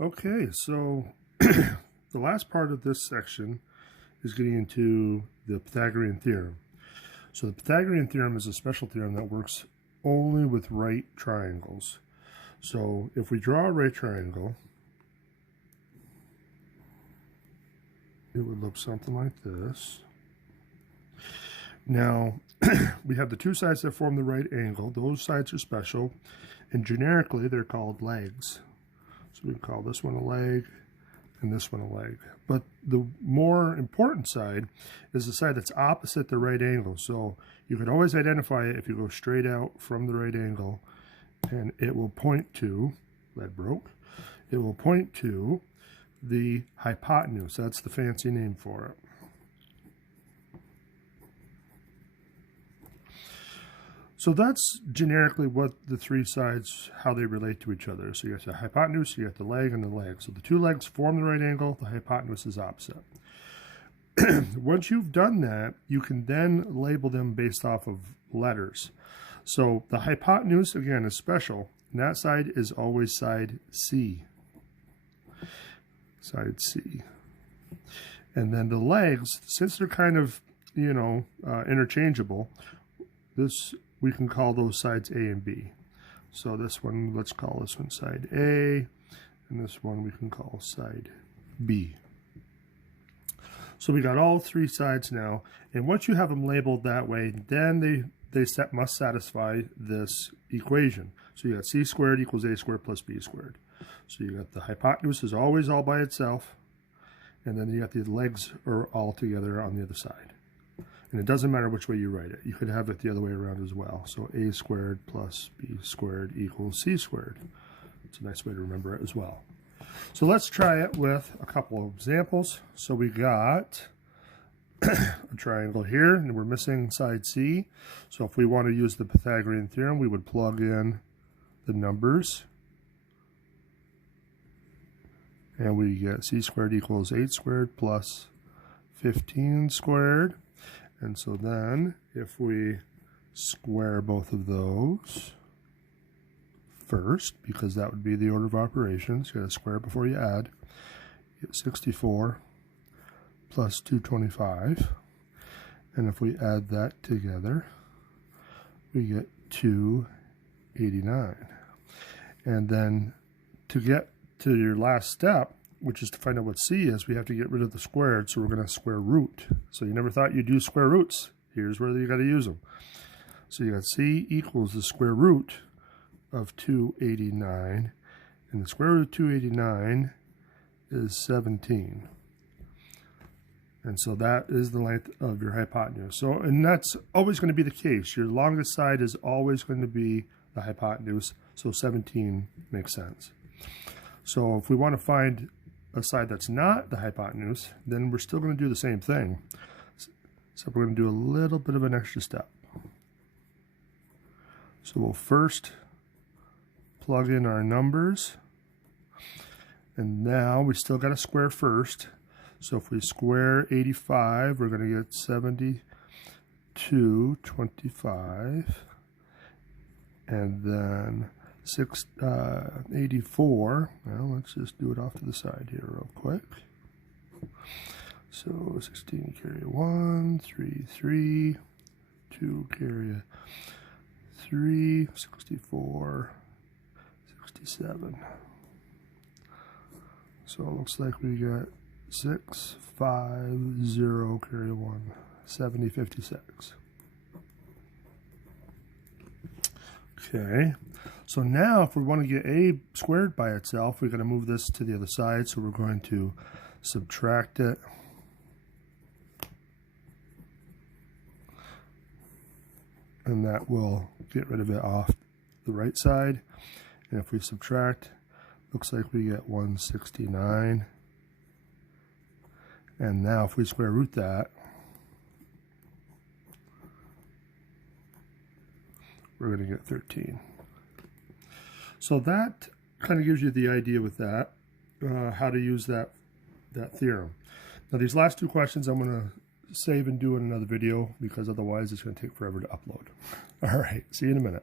Okay, so the last part of this section is getting into the Pythagorean theorem. So the Pythagorean theorem is a special theorem that works only with right triangles. So if we draw a right triangle, it would look something like this. Now, we have the two sides that form the right angle. Those sides are special, and generically they're called legs. So we can call this one a leg and this one a leg. But the more important side is the side that's opposite the right angle. So you can always identify it if you go straight out from the right angle, and it will point to, lead broke, it will point to the hypotenuse. That's the fancy name for it. So that's generically what the three sides, how they relate to each other. So you got the hypotenuse, you got the leg, and the leg. So the two legs form the right angle, the hypotenuse is opposite. Once you've done that, you can then label them based off of letters. So the hypotenuse, again, is special, and that side is always side C. Side C. And then the legs, since they're kind of, interchangeable, we can call those sides A and B. So this one, let's call this one side A, and this one we can call side B. So we got all three sides now, and once you have them labeled that way, then they must satisfy this equation. So you got c squared equals a squared plus b squared. So you got the hypotenuse is always all by itself, and then you got the legs are all together on the other side. And it doesn't matter which way you write it. You could have it the other way around as well. So a squared plus b squared equals c squared. It's a nice way to remember it as well. So let's try it with a couple of examples. So we got a triangle here, and we're missing side C. So if we want to use the Pythagorean theorem, we would plug in the numbers. And we get c squared equals 8 squared plus 15 squared. And so then, if we square both of those first, because that would be the order of operations, you got to square before you add, you get 64 plus 225. And if we add that together, we get 289. And then to get to your last step, which is to find out what c is, we have to get rid of the squared, so we're going to square root. So you never thought you'd use square roots. Here's where you got to use them. So you got c equals the square root of 289, and the square root of 289 is 17. And so that is the length of your hypotenuse. So, and that's always going to be the case. Your longest side is always going to be the hypotenuse, so 17 makes sense. So if we want to find a side that's not the hypotenuse, then we're still going to do the same thing. So we're going to do a little bit of an extra step. So we'll first plug in our numbers, and now we still got to square first. So if we square 85, we're going to get 7225, and then 84, well, let's just do it off to the side here real quick. So 16 carry 1, 3, 3, 2 carry a 3, 64, 67. So it looks like we got 6, 5, 0 carry 1, 70, 56. Okay, so now if we want to get a squared by itself, we're going to move this to the other side, so we're going to subtract it. And that will get rid of it off the right side. And if we subtract, looks like we get 169. And now if we square root that, we're going to get 13. So that kind of gives you the idea with that, how to use that theorem. Now these last two questions I'm going to save and do in another video, because otherwise it's going to take forever to upload. All right, see you in a minute.